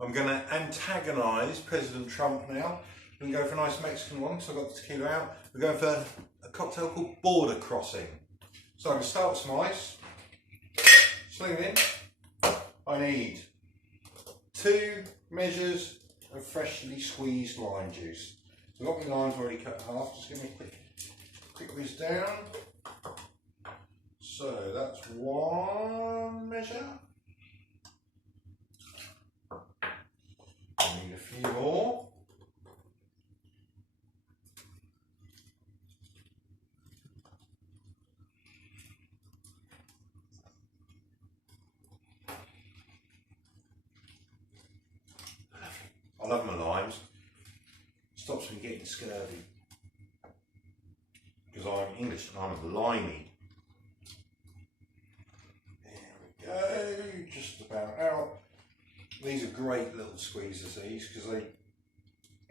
I'm going to antagonise President Trump now. I'm going to go for a nice Mexican one, so I've got the tequila out. We're going for a cocktail called Border Crossing. So I'm going to start with some ice, sling it in. I need 2 measures of freshly squeezed lime juice. So I've got my limes already cut in half, just give me a quick whiz down. So that's 1 measure. I need a few more. I love my limes. Stops me getting scurvy. Because I'm English and I'm limey. There we go, just about out. These are great little squeezers, these, because they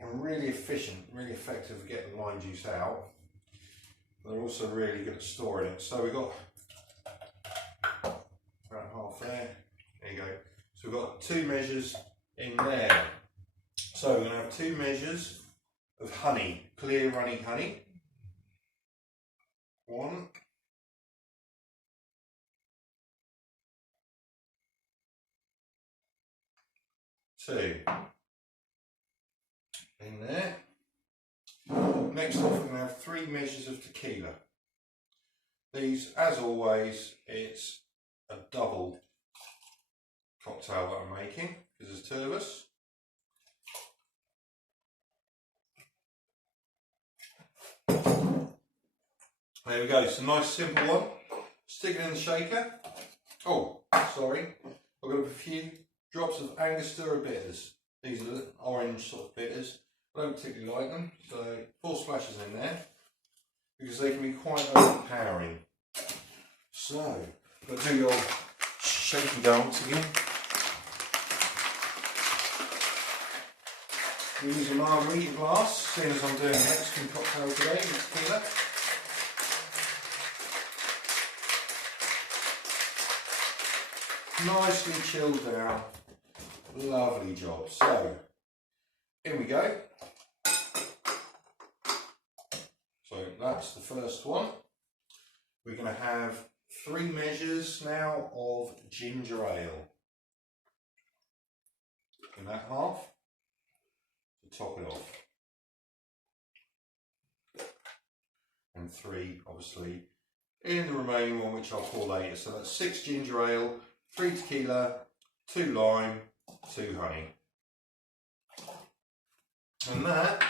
are really efficient, really effective at getting the lime juice out. They're also really good at storing it. So we've got about half there. There you go. So we've got 2 measures in there. So we're going to have 2 measures of honey, clear runny honey. 1. 2. In there. Next off, we're going to have 3 measures of tequila. These, as always, it's a double cocktail that I'm making because there's 2 of us. There we go, so nice simple one. Stick it in the shaker. Oh, sorry, I've got a few drops of Angostura bitters. These are the orange sort of bitters. I don't particularly like them, so 4 splashes in there because they can be quite overpowering. So, got to do your shaky dance again. Use a margarita glass, seeing as I'm doing a Mexican cocktail today with tequila. Nicely chilled down, lovely job. So, in we go. So that's the first one. We're going to have 3 measures now of ginger ale. In that half, to top it off. And 3, obviously, in the remaining one, which I'll pour later. So that's 6 ginger ale, 3 tequila, 2 lime, 2 honey. And that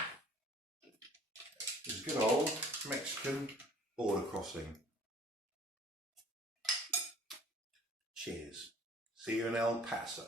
is good old Mexican border crossing. Cheers. See you in El Paso.